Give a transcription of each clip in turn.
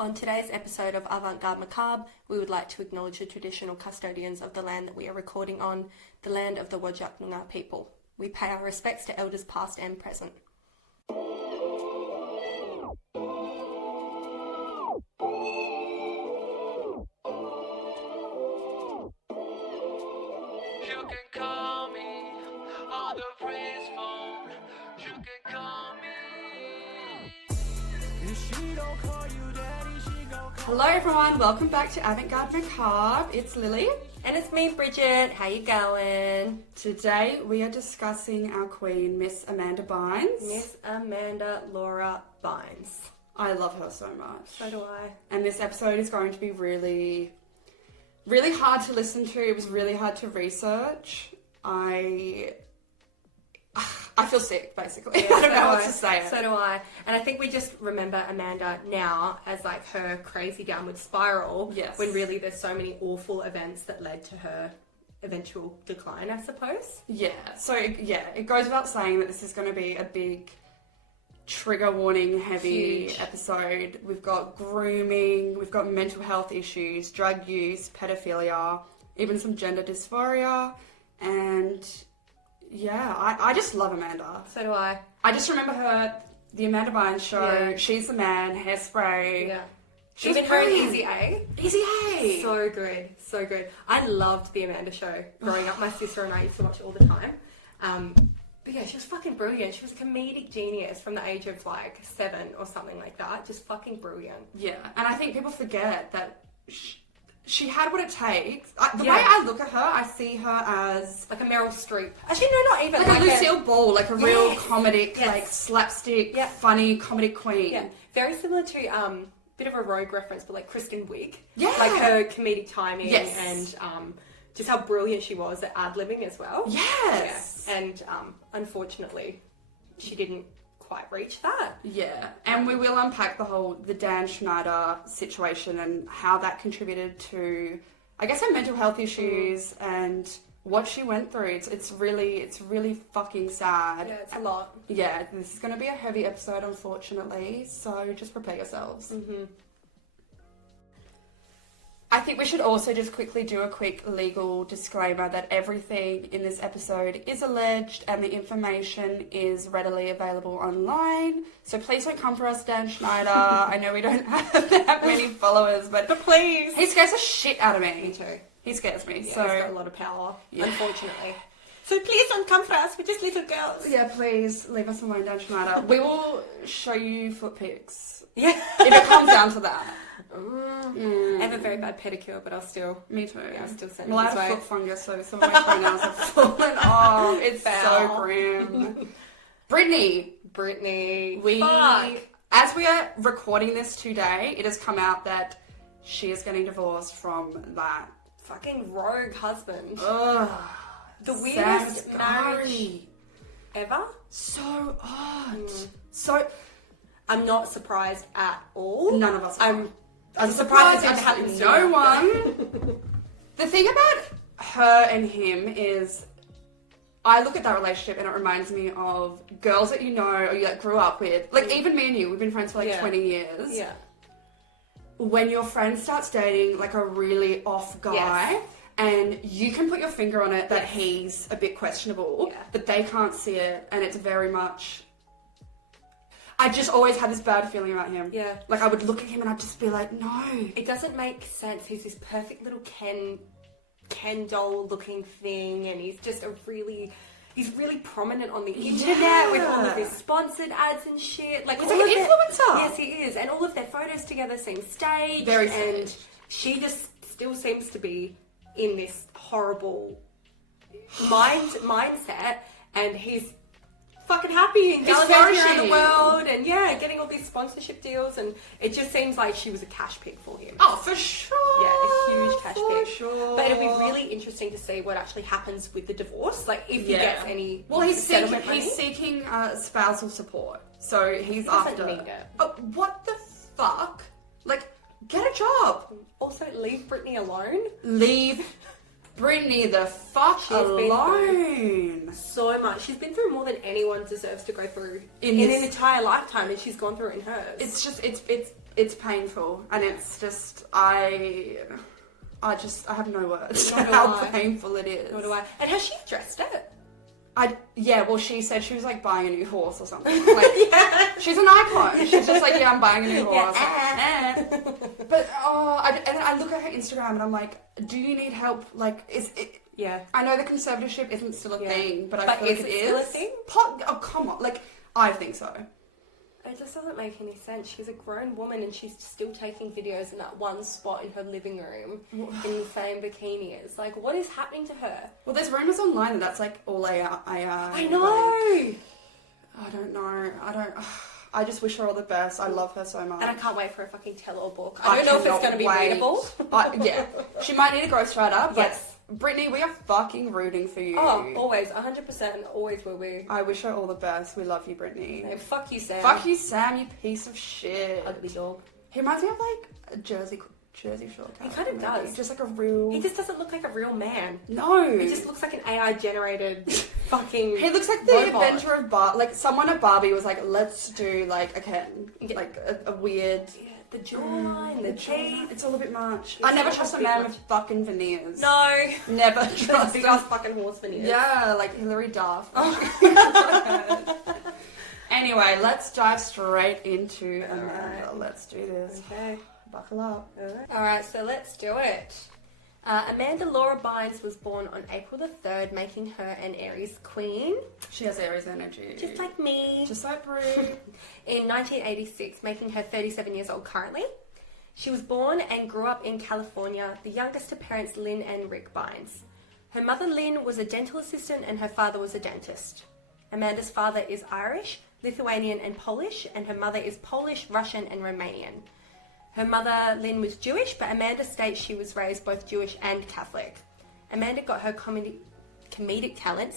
On today's episode of Avant-Garde Macabre, we would like to acknowledge the traditional custodians of the land that we are recording on, the land of the Whadjuk Noongar people. We pay our respects to elders past and present. Hello everyone, welcome back to Avant-Garde Macabre. It's Lily. And it's me, Bridget. How you going? Today we are discussing our queen, Miss Amanda Bynes. Miss Amanda Laura Bynes. I love her so much. So do I. And this episode is going to be really hard to listen to. It was really hard to research. I feel sick, basically. Yeah, I don't know what to say. So do I. And I think we just remember Amanda now as like her crazy downward spiral. Yes. When really there's so many awful events that led to her eventual decline, I suppose. Yeah. So, it goes without saying that this is going to be a big trigger warning heavy episode. We've got grooming, we've got mental health issues, drug use, pedophilia, even some gender dysphoria, and... yeah, I just love Amanda. So do I. I just remember her, the Amanda Bynes show, She's the Man, Hairspray. Yeah. She Even was her in brilliant. Easy A. Easy A. So good. So good. I loved the Amanda show growing up. My sister and I used to watch it all the time. But yeah, she was fucking brilliant. She was a comedic genius from the age of like 7 or something like that. Just fucking brilliant. Yeah, and I think people forget that she had what it takes. The way I look at her, I see her as... like a Meryl Streep. Actually, no, not even. Like a Lucille Ball, like a real comedic, Yes. like slapstick, funny comedic queen. Yeah, very similar to, bit of a rogue reference, but like Kristen Wiig. Yeah. Like her comedic timing Yes. and just how brilliant she was at ad-libbing as well. Yes. Yeah. And unfortunately, she didn't quite reach that. Yeah, and we will unpack the Dan Schneider situation and how that contributed to, I guess, her mental health issues and what she went through. It's really fucking sad. Yeah, it's a lot. Yeah, this is going to be a heavy episode, unfortunately, so just prepare yourselves. Mm-hmm. I think we should also just quickly do a quick legal disclaimer that everything in this episode is alleged and the information is readily available online. So please don't come for us, Dan Schneider. I know we don't have that many followers, but please. he scares the shit out of me. Me too. He scares me. Yeah, so he's got a lot of power, Yeah. unfortunately. So please don't come for us. We're just little girls. yeah, please leave us alone, Dan Schneider. We will show you foot pics Yeah. if it comes down to that. I have a very bad pedicure, but I'll still... Me too. Yeah, I'll still send Well, I it this have way. foot fungus, so some of my toenails have fallen off. It's so Foul. grim. Brittany. Fuck. As we are recording this today, it has come out that she is getting divorced from that. Fucking rogue husband. Ugh. The weirdest Sam marriage Asghari. ever. So odd. So, I'm not surprised at all. none of us are. I'm surprised it didn't absolutely happen no one. The thing about her and him is, I look at that relationship and it reminds me of girls that you know or you like grew up with. Like even me and you, we've been friends for like 20 years. Yeah. When your friend starts dating like a really off guy and you can put your finger on it that he's a bit questionable, but they can't see it, and it's very much... I just always had this bad feeling about him. Yeah. Like I would look at him and I'd just be like, no. It doesn't make sense. He's this perfect little Ken doll looking thing, and he's just he's really prominent on the internet with all of his sponsored ads and shit. Like he's like an influencer. Yes, he is. And all of their photos together seem staged. Very and staged. she just still seems to be in this horrible mindset, and he's fucking happy and gallivanting around the world and getting all these sponsorship deals, and it just seems like she was a cash pick for him. Oh, for sure. Yeah, a huge cash pick. Sure. But it'll be really interesting to see what actually happens with the divorce. Like if he gets any settlement money. he's seeking spousal support. So he's doesn't after. need it. Oh, what the fuck? Like, get a job. Also, leave Brittany alone. Leave Brittany the fuck alone. So much. She's been through more than anyone deserves to go through in an entire lifetime, and she's gone through it in hers. It's It's painful, and it's just I have no words Nor do how I. painful it is. Nor do I. And has she addressed it? Well, she said she was like buying a new horse or something. Like, she's an icon. She's just like, yeah, I'm buying a new horse. But and then I look at her Instagram and I'm like, do you need help? Like, is it? Yeah. I know the conservatorship isn't still a thing, but I feel is like it it still is. a thing? Oh, come on. Like, I think so. It just doesn't make any sense. She's a grown woman and she's still taking videos in that one spot in her living room in the same bikini. It's like, what is happening to her? Well, there's rumours online that that's like all AI. I know! I don't know. I just wish her all the best. I love her so much. And I can't wait for a fucking tell-all book. I don't know if it's going to be readable. Yeah. She might need a ghostwriter, but Yes. Brittany, we are fucking rooting for you. Oh, always. 100% and always will be. I wish her all the best. We love you, Brittany. No, fuck you, Sam. Fuck you, Sam, you piece of shit. Ugly dog. He reminds me of like a Jersey Shore character. He kind of does. Just like a real... He just doesn't look like a real man. No. He just looks like an AI-generated fucking He looks like the robot. inventor of like someone at Barbie was like, let's do like a Ken, like a weird... Yeah, the jawline, the teeth. It's all a bit much. It's I never all trust a a bit man much. with fucking veneers. No. Never Just trust big him. ass fucking horse veneers. Yeah, like Hilary Duff. Anyway, let's dive straight into Amanda. Alright. Let's do this. Okay. Buckle up. Alright, so let's do it. Amanda Laura Bynes was born on April the 3rd, making her an Aries queen. She has Aries energy. Just like me. Just like Brie. In 1986, making her 37 years old currently. She was born and grew up in California, the youngest of parents Lynn and Rick Bynes. Her mother Lynn was a dental assistant and her father was a dentist. Amanda's father is Irish, Lithuanian and Polish, and her mother is Polish, Russian and Romanian. Her mother Lynn was Jewish, but Amanda states she was raised both Jewish and Catholic. Amanda got her comedic talent,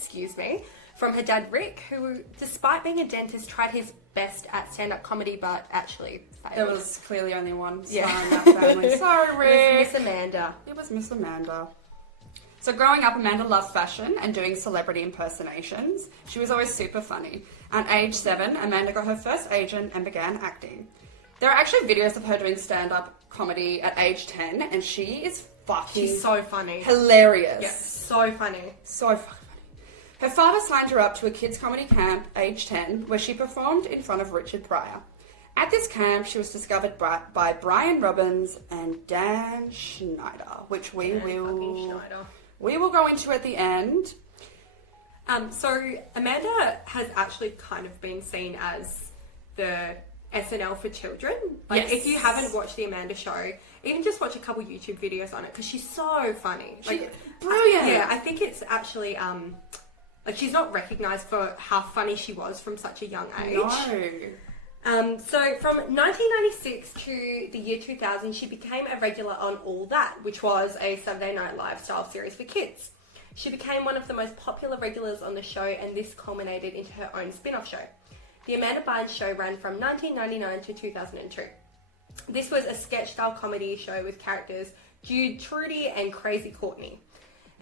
from her dad Rick, who, despite being a dentist, tried his best at stand-up comedy, but actually failed. There was clearly only one star Yeah. in that family. Sorry, Rick. It was Miss Amanda. It was Miss Amanda. So growing up, Amanda loved fashion and doing celebrity impersonations. She was always super funny. At age 7, Amanda got her first agent and began acting. There are actually videos of her doing stand-up comedy at age 10, and she is fucking She's so funny. hilarious. Yes, so funny. So fucking funny. Her father signed her up to a kids' comedy camp, age 10, where she performed in front of Richard Pryor. At this camp, she was discovered by Brian Robbins and Dan Schneider, which we will go into at the end. So Amanda has actually kind of been seen as the SNL for children. Like, Yes. if you haven't watched the Amanda show, even just watch a couple YouTube videos on it because she's so funny. Brilliant. Yeah, I think it's actually like she's not recognised for how funny she was from such a young age. No. So from 1996 to the year 2000, she became a regular on All That, which was a Saturday Night Live style series for kids. She became one of the most popular regulars on the show, and this culminated into her own spin-off show. The Amanda Bynes show ran from 1999 to 2002. This was a sketch-style comedy show with characters Jude, Trudy, and Crazy Courtney.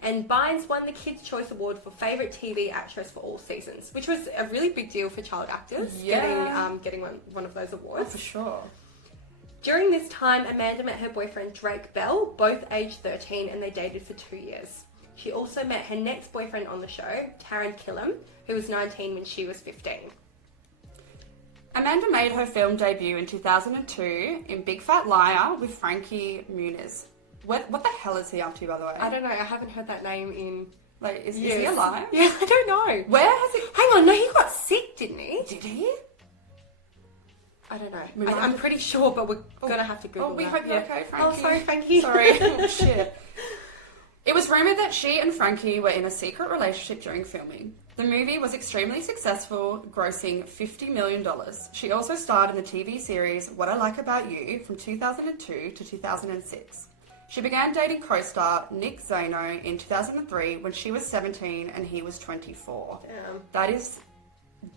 And Bynes won the Kids' Choice Award for Favourite TV Actress for all seasons, which was a really big deal for child actors, getting one of those awards. Oh, for sure. During this time, Amanda met her boyfriend Drake Bell, both aged 13, and they dated for 2 years. She also met her next boyfriend on the show, Taran Killam, who was 19 when she was 15. Amanda made her film debut in 2002 in Big Fat Liar with Frankie Muniz. What the hell is he up to, by the way? I don't know, I haven't heard that name in... Like, is years. he alive? Yeah, I don't know. Where has he... Hang on, no, he got sick, didn't he? Did he? I don't know. We might I'm have pretty sure, but we're gonna have to Google Oh, we that. hope you're okay, Frankie. Oh, sorry, Frankie. Sorry. Oh, shit. It was rumoured that she and Frankie were in a secret relationship during filming. The movie was extremely successful, grossing $50 million. She also starred in the TV series What I Like About You from 2002 to 2006. She began dating co-star Nick Zano in 2003 when she was 17 and he was 24. Damn. That is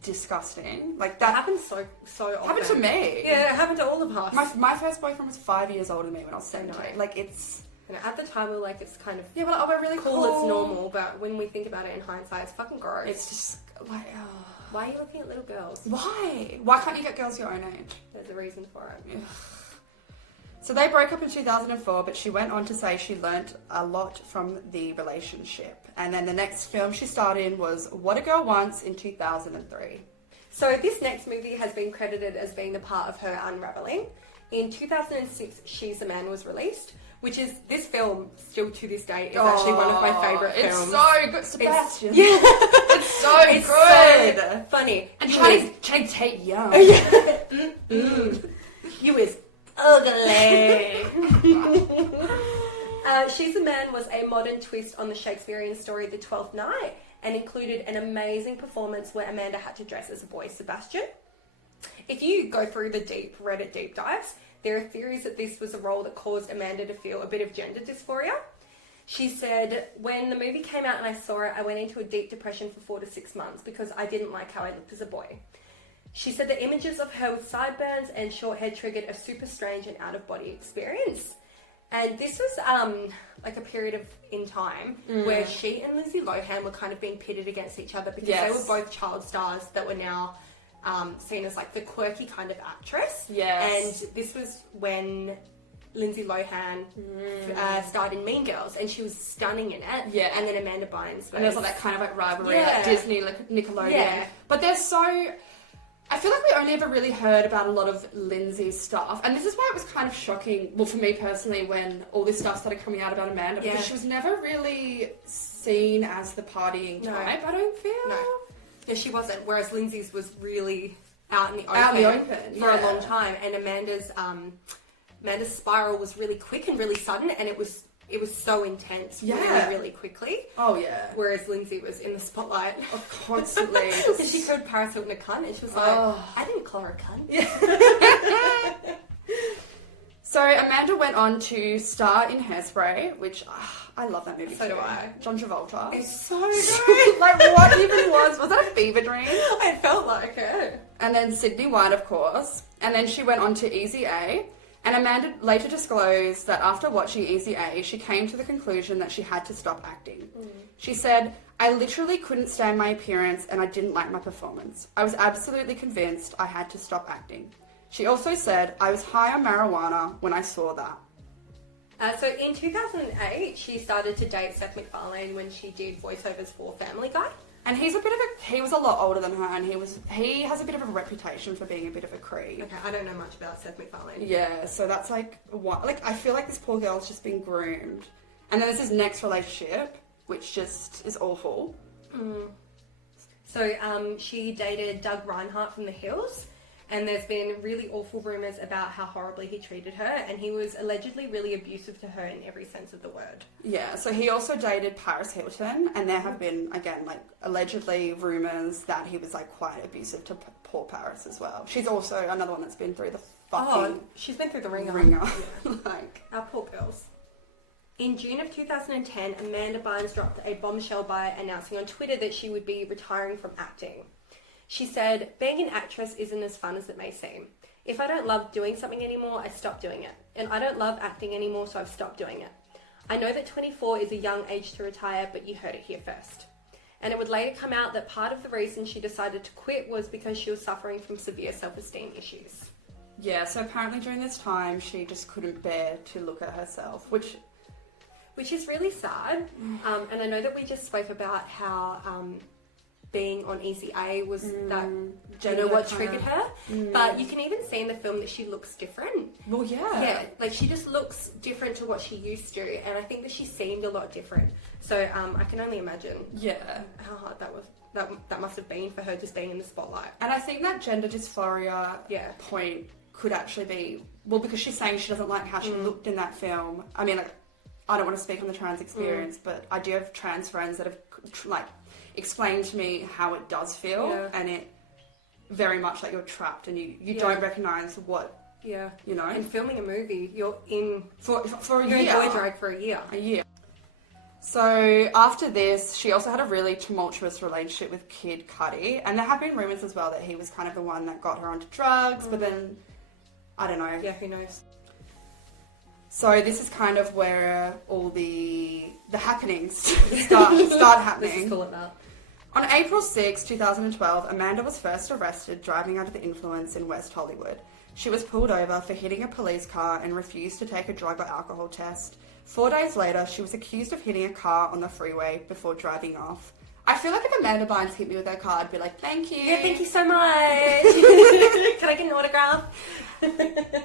disgusting. Like, That that happens so often. happened to me. Yeah, it happened to all of us. My first boyfriend was 5 years older than me when I was 17. I know. Like, it's... And at the time, we were like, it's kind of Yeah, well, we're really cool, it's normal, but when we think about it in hindsight, it's fucking gross. It's just like, Why are you looking at little girls? why? Why can't you get girls your own age? There's a reason for it. So they broke up in 2004, but she went on to say she learnt a lot from the relationship. And then the next film she starred in was What a Girl Wants in 2003. So this next movie has been credited as being the part of her unravelling. In 2006, She's a Man was released, which is, this film, still to this day, is actually one of my favourite films. It's so good, Sebastian. It's so good. So funny. And Channing Tate-Young. You is ugly. She's a Man was a modern twist on the Shakespearean story The Twelfth Night, and included an amazing performance where Amanda had to dress as a boy, Sebastian. If you go through the Reddit deep dives, there are theories that this was a role that caused Amanda to feel a bit of gender dysphoria. She said, when the movie came out and I saw it, I went into a deep depression for 4 to 6 months because I didn't like how I looked as a boy. She said the images of her with sideburns and short hair triggered a super strange and out-of-body experience. And this was like a period in time where she and Lindsay Lohan were kind of being pitted against each other because they were both child stars that were now seen as like the quirky kind of actress. Yes. And this was when Lindsay Lohan starred in Mean Girls, and she was stunning in it. Yeah. And then Amanda Bynes. And there's like that kind of like rivalry, like Disney, like Nickelodeon. Yeah. But there's so... I feel like we only ever really heard about a lot of Lindsay's stuff. And this is why it was kind of shocking, well, for me personally, when all this stuff started coming out about Amanda. Because she was never really seen as the partying type, I don't feel. No. Yeah, she wasn't. Whereas Lindsay's was really out in the open, for a long time. And Amanda's spiral was really quick and really sudden, and it was so intense really quickly. Oh, yeah. Whereas Lindsay was in the spotlight. Oh, constantly. Because she called Paris Hilton a cunt, and she was like, I didn't call her a cunt. Yeah. So Amanda went on to star in Hairspray, which I love that movie too. So do I. John Travolta. It's so good. Like, what even was that a fever dream? I felt like it. And then Sydney White, of course. And then she went on to Easy A. And Amanda later disclosed that after watching Easy A, she came to the conclusion that she had to stop acting. She said, I literally couldn't stand my appearance and I didn't like my performance. I was absolutely convinced I had to stop acting. She also said, I was high on marijuana when I saw that. So in 2008, she started to date Seth MacFarlane when she did voiceovers for Family Guy. And he was a lot older than her, and he has a bit of a reputation for being a bit of a creep. Okay, I don't know much about Seth MacFarlane. Yeah, so that's like I feel like this poor girl's just been groomed. And then there's his next relationship, which just is awful. So she dated Doug Reinhardt from The Hills, and there's been really awful rumours about how horribly he treated her, and he was allegedly really abusive to her in every sense of the word. Yeah, so he also dated Paris Hilton, and there have been, again, like, allegedly rumours that he was, like, quite abusive to poor Paris as well. She's also another one that's been through the fucking... she's been through the ringer. Yeah. Like... Our poor girls. In June of 2010, Amanda Bynes dropped a bombshell by announcing on Twitter that she would be retiring from acting. She said, being an actress isn't as fun as it may seem. If I don't love doing something anymore, I stop doing it. And I don't love acting anymore, so I've stopped doing it. I know that 24 is a young age to retire, but you heard it here first. And it would later come out that part of the reason she decided to quit was because she was suffering from severe self-esteem issues. Yeah, so apparently during this time, she just couldn't bear to look at herself, which is really sad. And I know that we just spoke about how... being on Easy A was that, what triggered her. But you can even see in the film that she looks different. Well, yeah. Yeah, like she just looks different to what she used to. And I think that she seemed a lot different. So I can only imagine how hard that was. That must have been for her just being in the spotlight. And I think that gender dysphoria point could actually be, well, because she's saying she doesn't like how she looked in that film. I mean, like, I don't want to speak on the trans experience, but I do have trans friends that have, like, explained to me how it does feel, and it very much like you're trapped and you don't recognise what, you know. And filming a movie, you're in for a year. You're in boy drag for a year. So after this, she also had a really tumultuous relationship with Kid Cudi, and there have been rumours as well that he was kind of the one that got her onto drugs, but then, I don't know. Yeah, who knows? So this is kind of where all the happenings start happening. Let's call it that. On April 6, 2012, Amanda was first arrested driving under the influence in West Hollywood. She was pulled over for hitting a police car and refused to take a drug or alcohol test. 4 days later, she was accused of hitting a car on the freeway before driving off. I feel like if Amanda Bynes hit me with her car, I'd be like, thank you. Yeah, thank you so much. Can I get an autograph?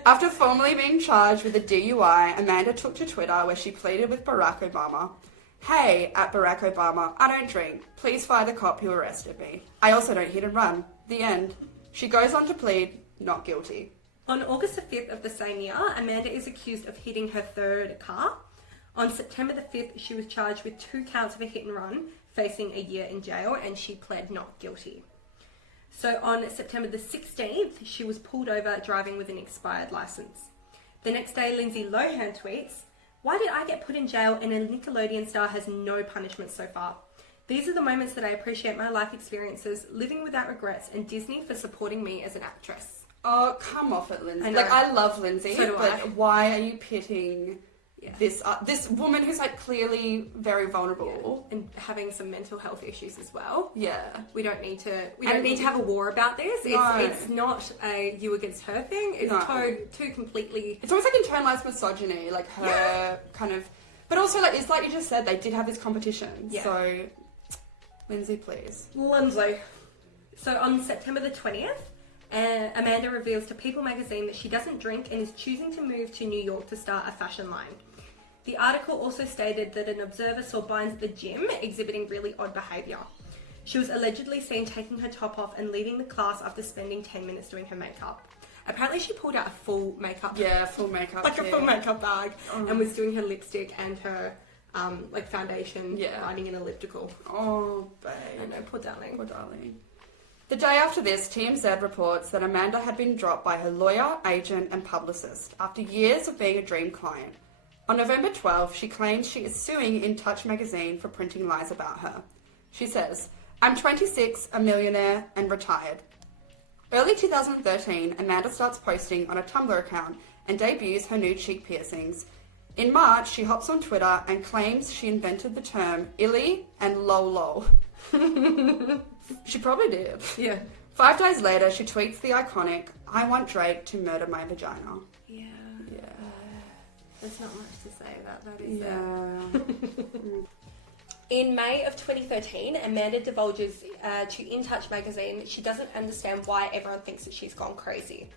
After formally being charged with a DUI, Amanda took to Twitter where she pleaded with Barack Obama. Hey, at Barack Obama, I don't drink. Please fire the cop who arrested me. I also don't hit and run. The end. She goes on to plead not guilty. On August the 5th of the same year, Amanda is accused of hitting her third car. On September the 5th, she was charged with 2 counts of a hit and run, facing a year in jail, and she pled not guilty. So on September the 16th, she was pulled over driving with an expired license. The next day, Lindsay Lohan tweets, "Why did I get put in jail and a Nickelodeon star has no punishment so far? These are the moments that I appreciate my life experiences, living without regrets, and Disney for supporting me as an actress." Oh, come off it, Lindsay. I know. Like, I love Lindsay, So do but I. why are you pitting this woman who's, like, clearly very vulnerable? And having some mental health issues as well. Yeah. We don't need to have a war about this. It's not a you against her thing. It's two completely... It's almost like internalized misogyny, like her kind of... But also, like, it's like you just said, they did have this competition. Yeah. So, Lindsay, please. Lindsay. So on September the 20th, Amanda reveals to People magazine that she doesn't drink and is choosing to move to New York to start a fashion line. The article also stated that an observer saw Bynes at the gym exhibiting really odd behaviour. She was allegedly seen taking her top off and leaving the class after spending 10 minutes doing her makeup. Apparently she pulled out a full makeup... Yeah, full makeup. Like a full makeup bag, and was doing her lipstick and her foundation, writing an elliptical. Oh, babe. I know, poor darling. Poor darling. The day after this, TMZ reports that Amanda had been dropped by her lawyer, agent and publicist after years of being a dream client. On November 12, she claims she is suing In Touch magazine for printing lies about her. She says, "I'm 26, a millionaire, and retired." Early 2013, Amanda starts posting on a Tumblr account and debuts her new cheek piercings. In March, she hops on Twitter and claims she invented the term illy and lol. She probably did. Yeah. 5 days later, she tweets the iconic, "I want Drake to murder my vagina." Yeah. Yeah. There's not much to say about that, is Yeah. In May of 2013, Amanda divulges to In Touch magazine that she doesn't understand why everyone thinks that she's gone crazy.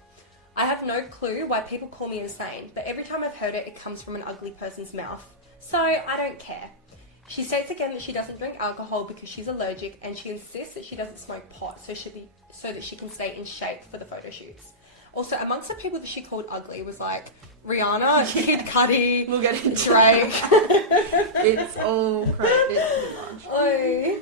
"I have no clue why people call me insane, but every time I've heard it, it comes from an ugly person's mouth. So I don't care." She states again that she doesn't drink alcohol because she's allergic, and she insists that she doesn't smoke pot so that she can stay in shape for the photo shoots. Also, amongst the people that she called ugly was like Rihanna, Kid Cudi, We'll get into Drake. It's all crazy. It's too much. Oh.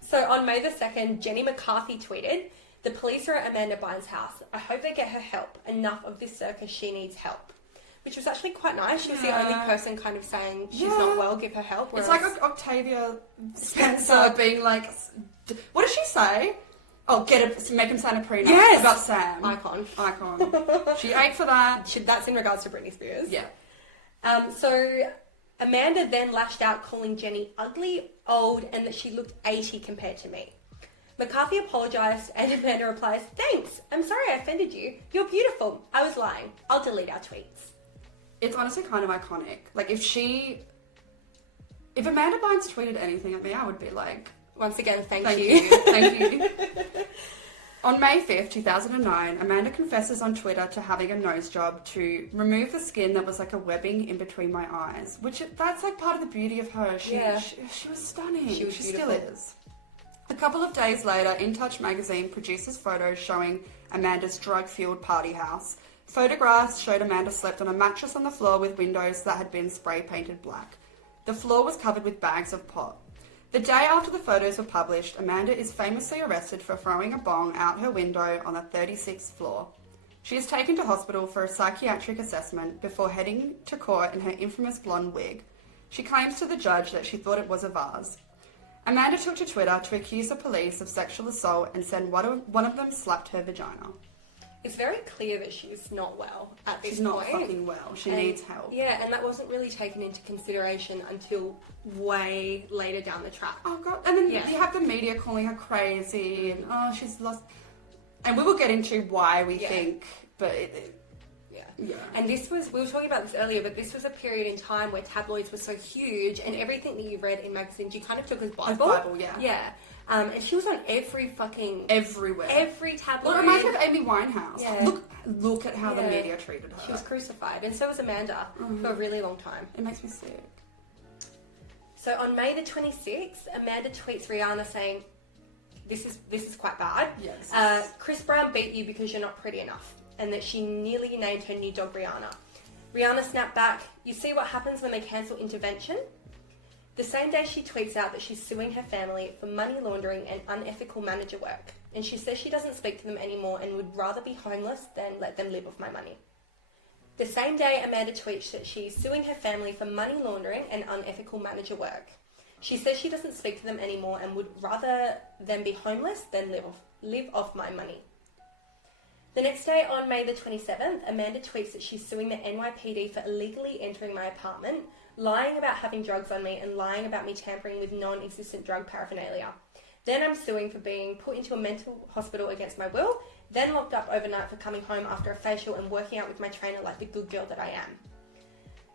So on May the 2nd, Jenny McCarthy tweeted, "The police are at Amanda Bynes' house. I hope they get her help. Enough of this circus, she needs help." Which was actually quite nice. She was the only person kind of saying she's not well, give her help. It's like Octavia Spencer being like, what did she say? Oh, make him sign a prenup about Sam. Icon. She ate for that. That's in regards to Britney Spears. Yeah. So Amanda then lashed out calling Jenny ugly, old, and that she looked 80 compared to me. McCarthy apologised and Amanda replies, "Thanks, I'm sorry I offended you. You're beautiful. I was lying. I'll delete our tweets." It's honestly kind of iconic. Like, if Amanda Bynes tweeted anything at me, I would be like, once again, thank you. Thank you. On May 5th, 2009, Amanda confesses on Twitter to having a nose job to remove the skin that was like a webbing in between my eyes, that's like part of the beauty of her. She was stunning. She was still is. A couple of days later, In Touch magazine produces photos showing Amanda's drug-fueled party house. Photographs showed Amanda slept on a mattress on the floor with windows that had been spray-painted black. The floor was covered with bags of pot. The day after the photos were published, Amanda is famously arrested for throwing a bong out her window on the 36th floor. She is taken to hospital for a psychiatric assessment before heading to court in her infamous blonde wig. She claims to the judge that she thought it was a vase. Amanda took to Twitter to accuse the police of sexual assault and said one of them slapped her vagina. It's very clear that she's not well at this point. She's not fucking well. She needs help. Yeah, and that wasn't really taken into consideration until way later down the track. Oh, God. And then you have the media calling her crazy and, she's lost... And we will get into why we think But yeah. And we were talking about this earlier, but this was a period in time where tabloids were so huge, and everything that you read in magazines you kind of took as Bible. Yeah. And she was on everywhere. Every tabloid. Well, it reminds me of Amy Winehouse. Yeah. Look at how the media treated her. She was crucified, and so was Amanda for a really long time. It makes me sick. So on May the 26th, Amanda tweets Rihanna saying, this is quite bad. Yes. Chris Brown beat you because you're not pretty enough. And that she nearly named her new dog Rihanna. Rihanna snapped back, you see what happens when they cancel intervention? The same day she tweets out that she's suing her family for money laundering and unethical manager work. And she says she doesn't speak to them anymore and would rather be homeless than let them live off my money. The same day Amanda tweets that she's suing her family for money laundering and unethical manager work. She says she doesn't speak to them anymore and would rather them be homeless than live off my money. The next day, on May the 27th, Amanda tweets that she's suing the NYPD for illegally entering my apartment, lying about having drugs on me, and lying about me tampering with non-existent drug paraphernalia. Then I'm suing for being put into a mental hospital against my will, then locked up overnight for coming home after a facial and working out with my trainer like the good girl that I am.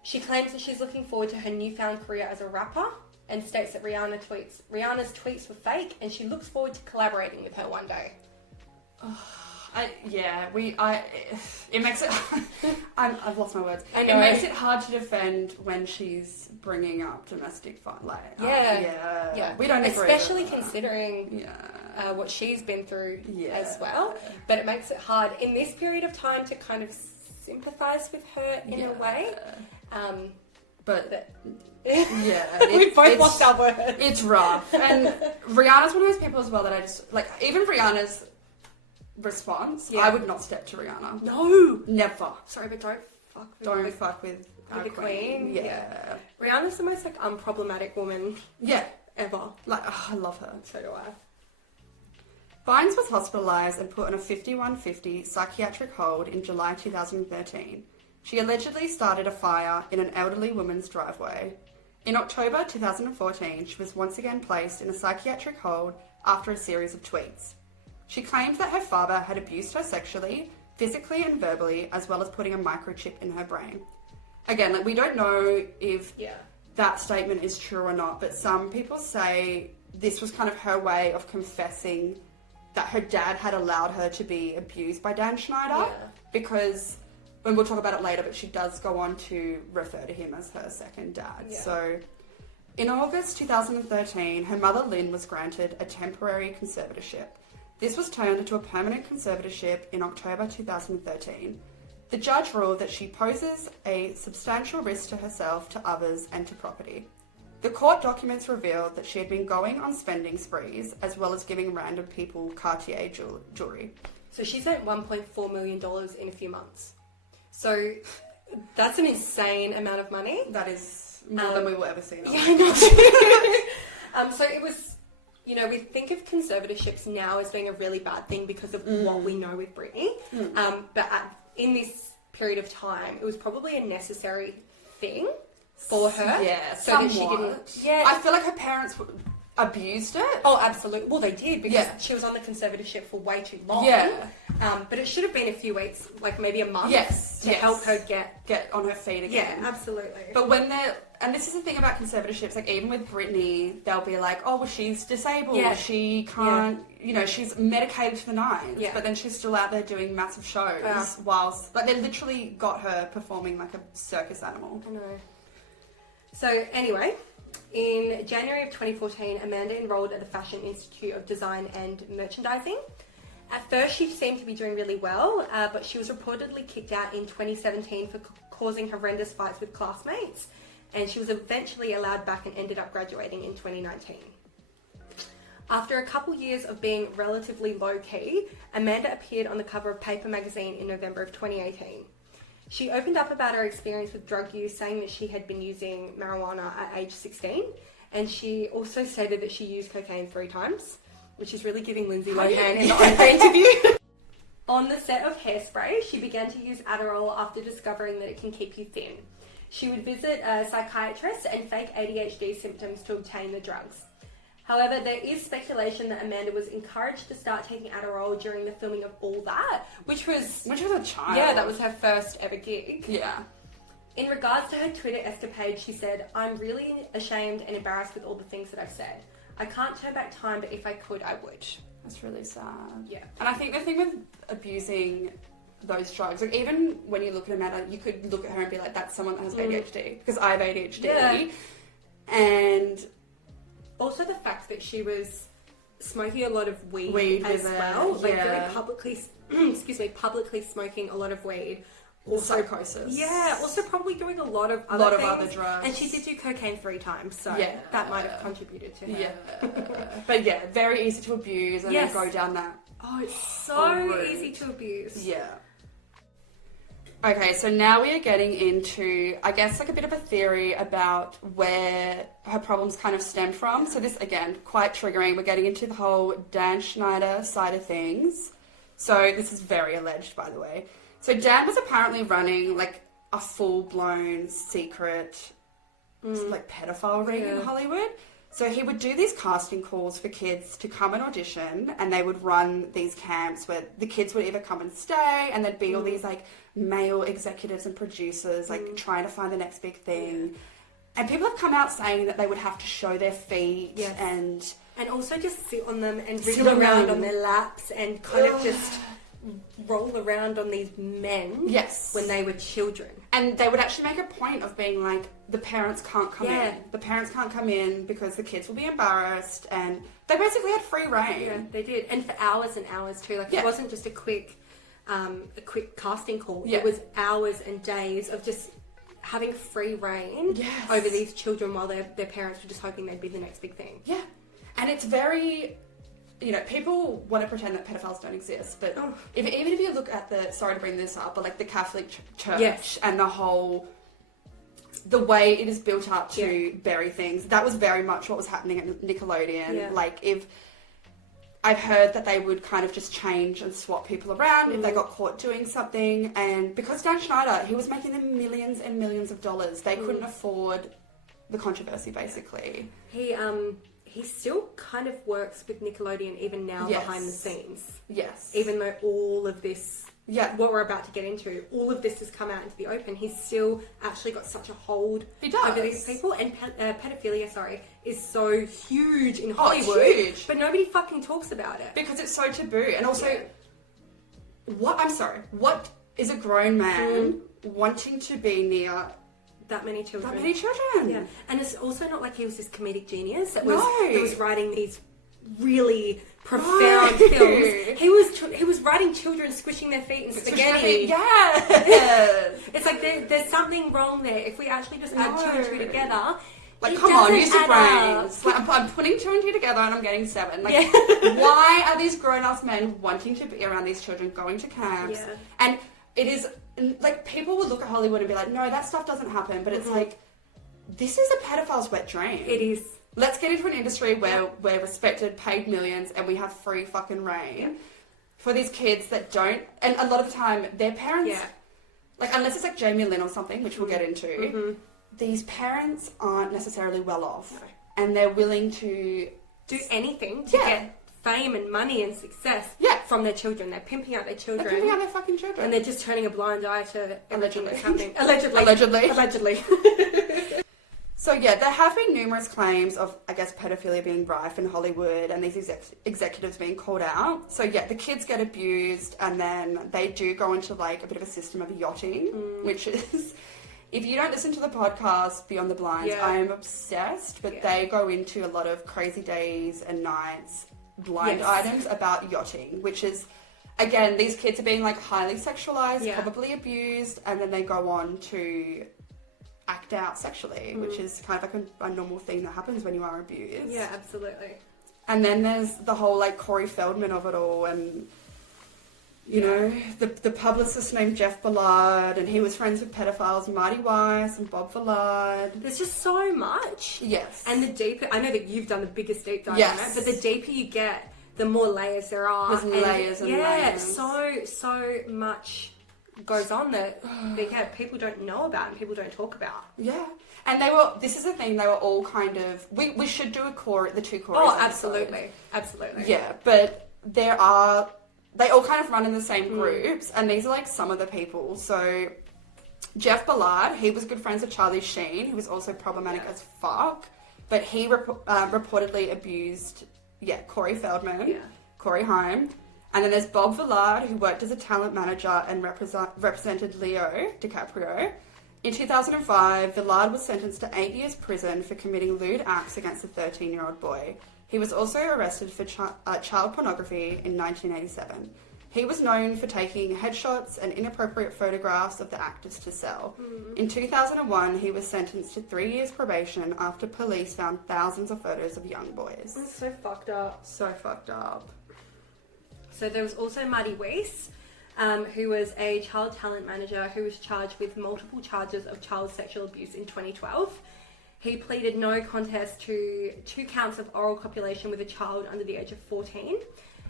She claims that she's looking forward to her newfound career as a rapper, and states that Rihanna's tweets were fake, and she looks forward to collaborating with her one day. It makes it. I've lost my words. I know. It makes it hard to defend when she's bringing up domestic violence. We don't agree. Especially considering what she's been through as well. But it makes it hard in this period of time to kind of sympathise with her in a way. We both lost our words. It's rough, and Rihanna's one of those people as well that I just like. Even Rihanna's response, I would not step to Rihanna. No, never. Sorry, but don't fuck with the queen. Yeah. Rihanna's the most unproblematic woman. Ever. I love her. So do I. Bynes was hospitalised and put on a 5150 psychiatric hold in July 2013. She allegedly started a fire in an elderly woman's driveway. In October 2014, she was once again placed in a psychiatric hold after a series of tweets. She claimed that her father had abused her sexually, physically and verbally, as well as putting a microchip in her brain. Again, we don't know if that statement is true or not, but some people say this was kind of her way of confessing that her dad had allowed her to be abused by Dan Schneider, because, and we'll talk about it later, but she does go on to refer to him as her second dad. So, in August 2013, her mother Lynn was granted a temporary conservatorship. This was turned into a permanent conservatorship in October 2013. The judge ruled that she poses a substantial risk to herself, to others, and to property. The court documents revealed that she had been going on spending sprees, as well as giving random people Cartier jewellery. So she's earned $1.4 million in a few months. So that's an insane amount of money. That is more than we will ever see. Yeah, I know. So it was... we think of conservatorships now as being a really bad thing because of what we know with Britney. But in this period of time, it was probably a necessary thing for her. Yeah, so somewhat. That she didn't... Yeah. I feel like her parents abused it. Oh, absolutely. Well, they did because she was on the conservatorship for way too long. Yeah. But it should have been a few weeks, like maybe a month. To help her get on her feet again. Yeah, absolutely. But when they're... And this is the thing about conservatorships, like even with Britney, they'll be like, oh, well, she's disabled. Yeah. She can't, she's medicated to the nines. Yeah. But then she's still out there doing massive shows whilst... Like, they literally got her performing like a circus animal. I know. So, anyway, in January of 2014, Amanda enrolled at the Fashion Institute of Design and Merchandising. At first, she seemed to be doing really well, but she was reportedly kicked out in 2017 for causing horrendous fights with classmates. And she was eventually allowed back and ended up graduating in 2019. After a couple years of being relatively low-key, Amanda appeared on the cover of Paper magazine in November of 2018. She opened up about her experience with drug use, saying that she had been using marijuana at age 16, and she also stated that she used cocaine 3 times, which is really giving Lindsay Lohan in the Oprah interview. On the set of Hairspray, she began to use Adderall after discovering that it can keep you thin. She would visit a psychiatrist and fake ADHD symptoms to obtain the drugs. However, there is speculation that Amanda was encouraged to start taking Adderall during the filming of All That, which was a child. Yeah, that was her first ever gig. Yeah. In regards to her Twitter escapade, she said, "I'm really ashamed and embarrassed with all the things that I've said. I can't turn back time, but if I could, I would." That's really sad. Yeah. And I think the thing with abusing those drugs, like even when you look at Amanda, you could look at her and be like, that's someone that has ADHD, because I have ADHD. Yeah. And also the fact that she was smoking a lot of weed as well, like very publicly, publicly smoking a lot of weed. Also, psychosis. Yeah, also probably doing a lot of other drugs. And she did do cocaine 3 times, so that might have contributed to her. Yeah. But yeah, very easy to abuse and then go down that. Oh, it's so easy to abuse. Yeah. Okay, so now we are getting into, I guess, like a bit of a theory about where her problems kind of stem from. So this, again, quite triggering. We're getting into the whole Dan Schneider side of things. So this is very alleged, by the way. So Dan was apparently running like a full-blown secret like pedophile ring in Hollywood. So he would do these casting calls for kids to come and audition, and they would run these camps where the kids would either come and stay, and there'd be all these like male executives and producers like trying to find the next big thing. Yeah. And people have come out saying that they would have to show their feet and also just sit on them and wriggle around on their laps and kind of just roll around on these men when they were children. And they would actually make a point of being like, the parents can't come in. The parents can't come in because the kids will be embarrassed, and they basically had free reign. Yeah, they did. And for hours and hours too. Like it wasn't just a quick casting call. It was hours and days of just having free reign over these children while their parents were just hoping they'd be the next big thing. Yeah. And it's very, you know, people want to pretend that pedophiles don't exist, but even if you look at the, sorry to bring this up, but like the Catholic Church and the way it is built up to bury things, that was very much what was happening at Nickleodeon. Yeah. Like if I've heard that they would kind of just change and swap people around if they got caught doing something, and because Dan Schneider, he was making them millions and millions of dollars, they couldn't afford the controversy basically. He still kind of works with Nickelodeon even now behind the scenes. Yes. Even though all of this, what we're about to get into, all of this has come out into the open, he's still actually got such a hold over these people. And pedophilia, is so huge in Hollywood. Huge. But nobody fucking talks about it. Because it's so taboo. And also, what is a grown man wanting to be near that many children? Yeah. And it's also not like he was this comedic genius that was writing these really profound films. He was writing children squishing their feet in spaghetti. Yes. It's like there's something wrong there. If we actually just add 2 and 2 together, like, come on, use your brains. Like, I'm putting 2 and 2 together and I'm getting 7. Like, why are these grown-ass men wanting to be around these children, going to camps? Yeah. And it is, like, people would look at Hollywood and be like, no, that stuff doesn't happen. But it's like, this is a pedophile's wet dream. It is. Let's get into an industry where we're respected, paid millions, and we have free fucking reign for these kids that don't. And a lot of the time, their parents, like, unless it's like Jamie Lynn or something, which we'll get into, these parents aren't necessarily well off. No. And they're willing to do anything to get fame and money and success from their children. They're pimping out their children. They're pimping out their fucking children. And they're just turning a blind eye to everything that's happening. Allegedly. So yeah, there have been numerous claims of, I guess, pedophilia being rife in Hollywood and these executives being called out. So yeah, the kids get abused and then they do go into like a bit of a system of yachting, which is, if you don't listen to the podcast Beyond the Blinds, I am obsessed, but they go into a lot of crazy days and nights, blind items about yachting, which is, again, these kids are being like highly sexualized, probably abused, and then they go on to act out sexually, which is kind of like a normal thing that happens when you are abused. Yeah, absolutely. And then there's the whole like Corey Feldman of it all, and you know, the publicist named Jeff Ballard, and he was friends with pedophiles Marty Weiss and Bob Villard. There's just so much. Yes. And the deeper, I know that you've done the biggest deep dive on it, but the deeper you get, the more layers there are. There's layers and layers. So much goes on that people don't know about and people don't talk about. Yeah. And this is the thing, they were all kind of, we should do the two Corys. Oh, absolutely. Absolutely. Yeah, but they all kind of run in the same groups, and these are like some of the people. So Jeff Ballard, he was good friends with Charlie Sheen, who was also problematic as fuck, but he reportedly abused, Corey Feldman, Corey Haim. And then there's Bob Villard, who worked as a talent manager and represented Leo DiCaprio. In 2005, Villard was sentenced to 8 years prison for committing lewd acts against a 13-year-old boy. He was also arrested for child pornography in 1987. He was known for taking headshots and inappropriate photographs of the actors to sell. In 2001, he was sentenced to 3 years probation after police found thousands of photos of young boys. That's so fucked up. So fucked up. So there was also Marty Weiss, who was a child talent manager who was charged with multiple charges of child sexual abuse in 2012. He pleaded no contest to 2 counts of oral copulation with a child under the age of 14.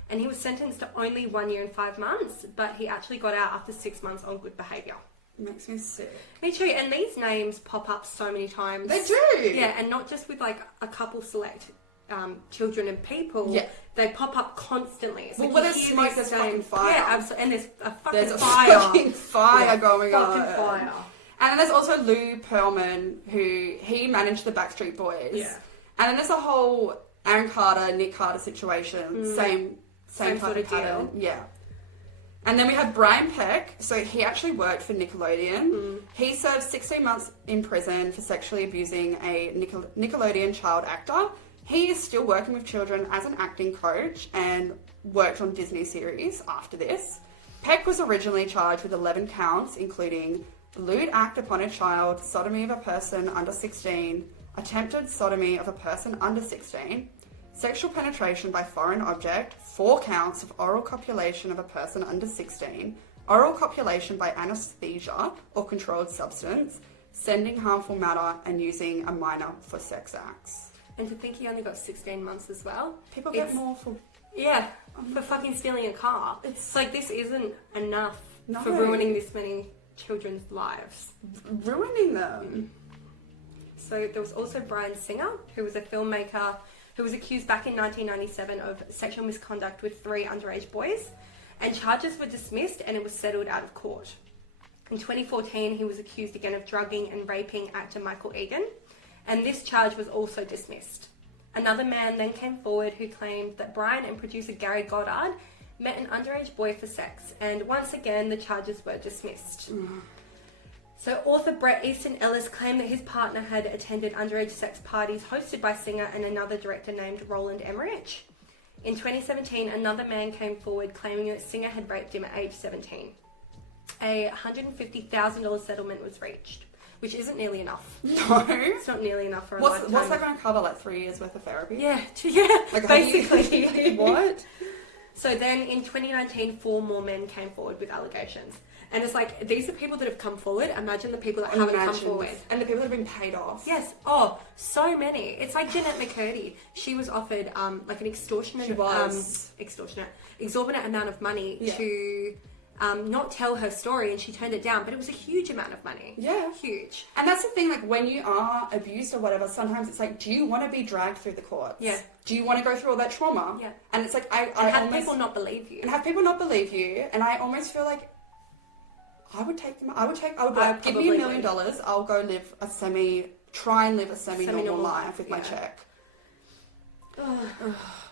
And he was sentenced to only 1 year and 5 months, but he actually got out after 6 months on good behaviour. Makes me sick. Me too, and these names pop up so many times. They do! Yeah, and not just with like a couple select children and people. Yeah. They pop up constantly. It's well, like when there's smoke, there's fucking fire. Yeah, absolutely. And there's a fucking There's a fire. fucking fire going on. Fucking fire. And then there's also Lou Pearlman, he managed the Backstreet Boys. Yeah. And then there's a whole Aaron Carter, Nick Carter situation. Same sort of pattern. deal. Yeah. And then we have Brian Peck. So he actually worked for Nickelodeon. He served 16 months in prison for sexually abusing a Nickelodeon child actor. He is still working with children as an acting coach and worked on Disney series after this. Peck was originally charged with 11 counts, including lewd act upon a child, sodomy of a person under 16, attempted sodomy of a person under 16, sexual penetration by foreign object, 4 counts of oral copulation of a person under 16, oral copulation by anesthesia or controlled substance, sending harmful matter, and using a minor for sex acts. And to think he only got 16 months as well. People get more for... Yeah, for fucking stealing a car. It's like, this isn't enough for ruining this many children's lives. Ruining them. So there was also Bryan Singer, who was a filmmaker who was accused back in 1997 of sexual misconduct with 3 underage boys, and charges were dismissed and it was settled out of court. In 2014, he was accused again of drugging and raping actor Michael Egan, and this charge was also dismissed. Another man then came forward who claimed that Bryan and producer Gary Goddard met an underage boy for sex, and once again the charges were dismissed. So author Bret Easton Ellis claimed that his partner had attended underage sex parties hosted by Singer and another director named Roland Emmerich. In 2017, another man came forward claiming that Singer had raped him at age 17. A $150,000 settlement was reached, which isn't nearly enough. No. It's not nearly enough for a lifetime. What's that going to cover, like 3 years worth of therapy? Yeah, like, basically. What? So then in 2019, 4 more men came forward with allegations. And it's like, these are people that have come forward. Imagine the people that haven't come forward. And the people that have been paid off. Yes. Oh, so many. It's like Jeanette McCurdy. She was offered like an extortionate amount of money to not tell her story, and she turned it down, but it was a huge amount of money. Yeah. Huge. And that's the thing, like, when you are abused or whatever, sometimes it's like, do you want to be dragged through the courts? Yeah. Do you want to go through all that trauma? Yeah. And it's like, people not believe you. And have people not believe you, and I almost feel like I would give me $1 million, I'll go try and live a semi-normal life with my check.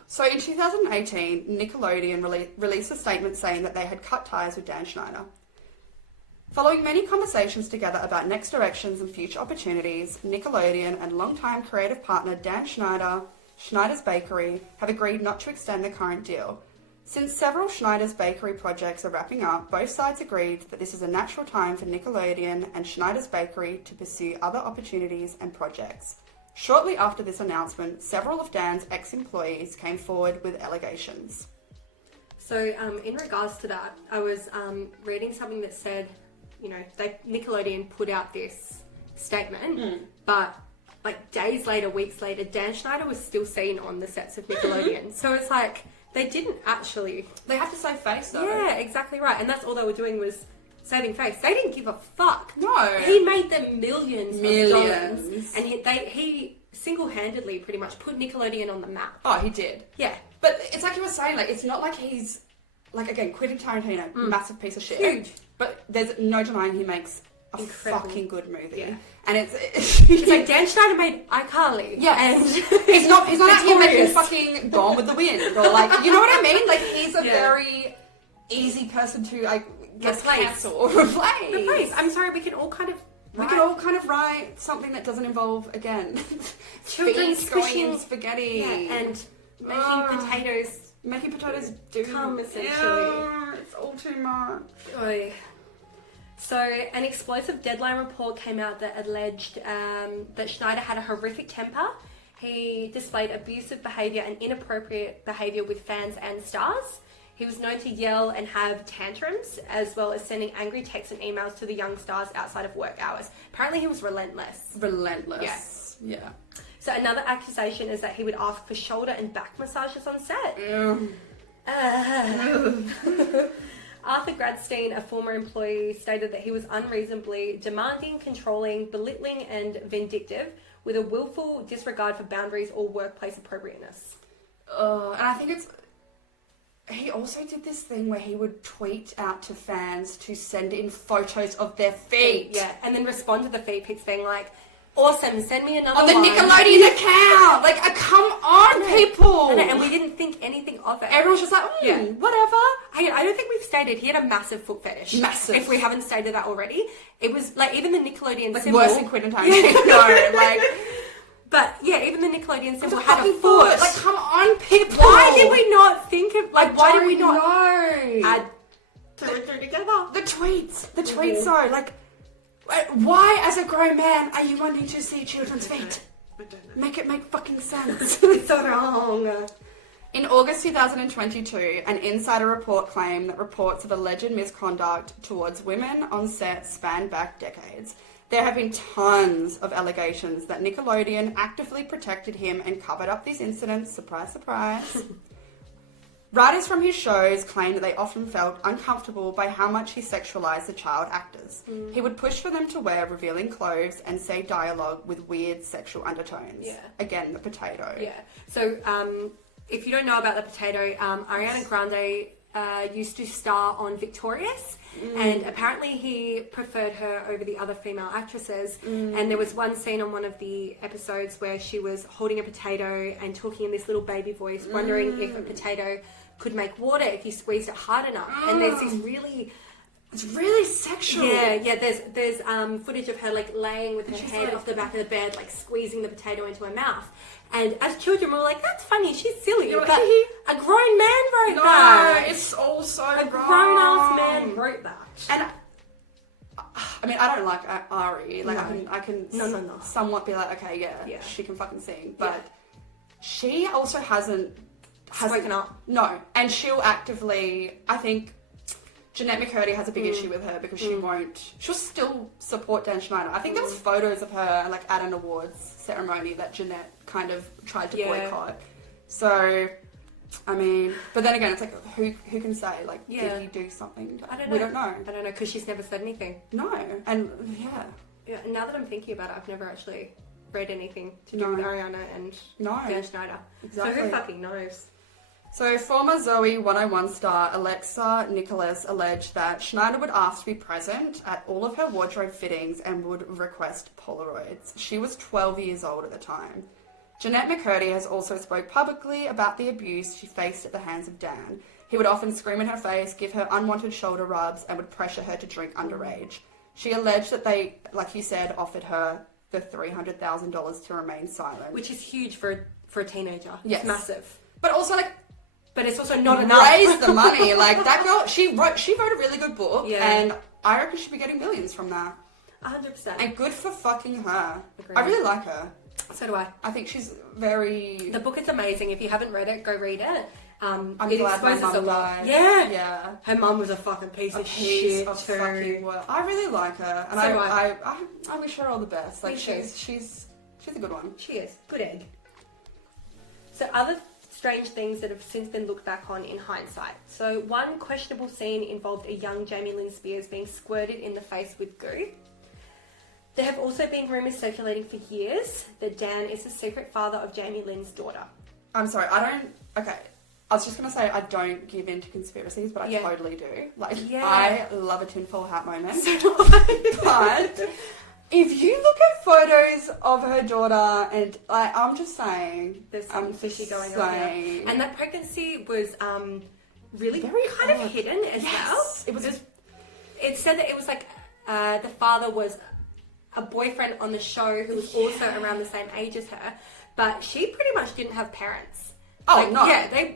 So in 2018, Nickelodeon released a statement saying that they had cut ties with Dan Schneider. Following many conversations together about next directions and future opportunities, Nickelodeon and longtime creative partner Dan Schneider, Schneider's Bakery, have agreed not to extend the current deal. Since several Schneider's Bakery projects are wrapping up, both sides agreed that this is a natural time for Nickelodeon and Schneider's Bakery to pursue other opportunities and projects. Shortly after this announcement, several of Dan's ex-employees came forward with allegations. So in regards to that, I was reading something that said, Nickelodeon put out this statement, but like days later, weeks later, Dan Schneider was still seen on the sets of Nickelodeon. So it's like, they didn't actually... They have to save face, though. Yeah, exactly right. And that's all they were doing was saving face. They didn't give a fuck. No. He made them millions. Of dollars. And he single-handedly pretty much put Nickelodeon on the map. Oh, he did. Yeah. But it's like you were saying, like, it's not like he's, like, again, Quentin Tarantino, massive piece of shit. Huge. But there's no denying he makes a Incredible. fucking good movie. Yeah. And it's like Dan Schneider made iCarly. Yeah. And he's not out here making Victorious. fucking Gone with the Wind. Or, like, you know what I mean? Like, he's a very easy person to, like, cancel or replace. I'm sorry, we can all kind of write something that doesn't involve, again, children feet going squishing in spaghetti. Yeah, and making potatoes. Making potatoes do come, essentially. Yeah, it's all too much. Oy. So, an explosive deadline report came out that alleged that Schneider had a horrific temper. He displayed abusive behaviour and inappropriate behaviour with fans and stars. He was known to yell and have tantrums, as well as sending angry texts and emails to the young stars outside of work hours. Apparently, he was relentless. Relentless. Yeah. So, another accusation is that he would ask for shoulder and back massages on set. Arthur Gradstein, a former employee, stated that he was unreasonably demanding, controlling, belittling, and vindictive, with a willful disregard for boundaries or workplace appropriateness. And I think he also did this thing where he would tweet out to fans to send in photos of their feet. Yeah, and then respond to the feet pics being like, awesome, send me another on the one. Nickelodeon account. Like, come on, people. And we didn't think anything of it. Everyone's just like, whatever. I don't think we've stated he had a massive foot fetish. Massive. If we haven't stated that already. It was, like, even the Nickelodeon symbol. Worse than Quentin Tarantino. No, like... But, yeah, even the Nickelodeon symbol had had a foot. foot. Like, come on, people. Why did we not think of, like, why did we not know. add two and two together? The tweets though, like, why as a grown man are you wanting to see children's feet? Make it make fucking sense. It's so wrong. In August 2022, an insider report claimed that reports of alleged misconduct towards women on set span back decades. There have been tons of allegations that Nickelodeon actively protected him and covered up these incidents. Surprise, surprise. Writers from his shows claim that they often felt uncomfortable by how much he sexualized the child actors. He would push for them to wear revealing clothes and say dialogue with weird sexual undertones. Yeah. Again, the potato. Yeah. So, if you don't know about the potato, Ariana Grande used to star on Victorious, and apparently he preferred her over the other female actresses. And there was one scene on one of the episodes where she was holding a potato and talking in this little baby voice, wondering if a potato could make water if you squeezed it hard enough. And there's this really... It's really sexual. Yeah. There's footage of her, like, laying with her head off the back of the bed, like, squeezing the potato into her mouth. And as children, we were like, that's funny, she's silly. You're but like, a grown man wrote that. No, it's all so A wrong. grown-ass man wrote that. And, I mean, I don't like Ari. Like, No. I can No. somewhat be like, okay, yeah, she can fucking sing. But she also hasn't Spoken up. No. And she'll actively, I think... Jeanette McCurdy has a big issue with her because she'll still support Dan Schneider. I think there was photos of her like at an awards ceremony that Jeanette kind of tried to boycott. So, I mean, but then again, it's like, who can say, like, did he do something? I don't know. We don't know. I don't know, because she's never said anything. No, and Yeah, now that I'm thinking about it, I've never actually read anything to do with Ariana and Dan Schneider. Exactly. So who fucking knows? So, former Zoe 101 star Alexa Nicholas alleged that Schneider would ask to be present at all of her wardrobe fittings and would request Polaroids. She was 12 years old at the time. Jeanette McCurdy has also spoke publicly about the abuse she faced at the hands of Dan. He would often scream in her face, give her unwanted shoulder rubs, and would pressure her to drink underage. She alleged that they, like you said, offered her the $300,000 to remain silent. Which is huge for a teenager. Yes. It's massive. But also, like, but it's also not enough. Raise the money. Like, that girl, she wrote a really good book, and I reckon she'd be getting millions from that. 100%. And good for fucking her. Agreed. I really like her. So do I. I think she's very... The book is amazing. If you haven't read it, go read it. I'm it glad my exposes mum a lot. died. Yeah. Yeah. Her mum was a fucking piece of shit too. Fucking work. I really like her. And So I wish her all the best. Like, Me too. she's a good one. She is. Good egg. So other strange things that have since been looked back on in hindsight. So one questionable scene involved a young Jamie Lynn Spears being squirted in the face with goo. There have also been rumours circulating for years that Dan is the secret father of Jamie Lynn's daughter. I'm sorry, okay. I was just going to say I don't give in to conspiracies, but I totally do. Like, I love a tinfoil hat moment. But if you look at photos of her daughter, and I'm just saying... There's some fishy going on here. And that pregnancy was really very kind of hidden as well. It said that it was like the father was a boyfriend on the show who was also around the same age as her, but she pretty much didn't have parents. Oh, no. Yeah,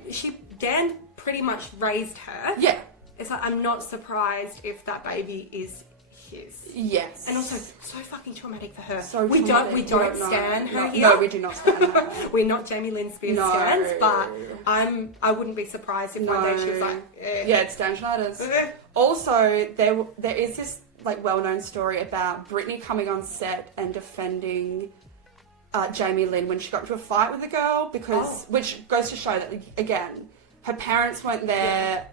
Dan pretty much raised her. Yeah. It's like, I'm not surprised if that baby is his. Yes. And also, so fucking traumatic for her. So we traumatic. don't stand her here. No, we do not stand her. We're not Jamie Lynn Spears stands, but I wouldn't be surprised if one day she was like... Yeah, it's Dan Schneider's. Also, there is this like well-known story about Britney coming on set and defending... Jamie Lynn when she got into a fight with a girl which goes to show that, again, her parents weren't there,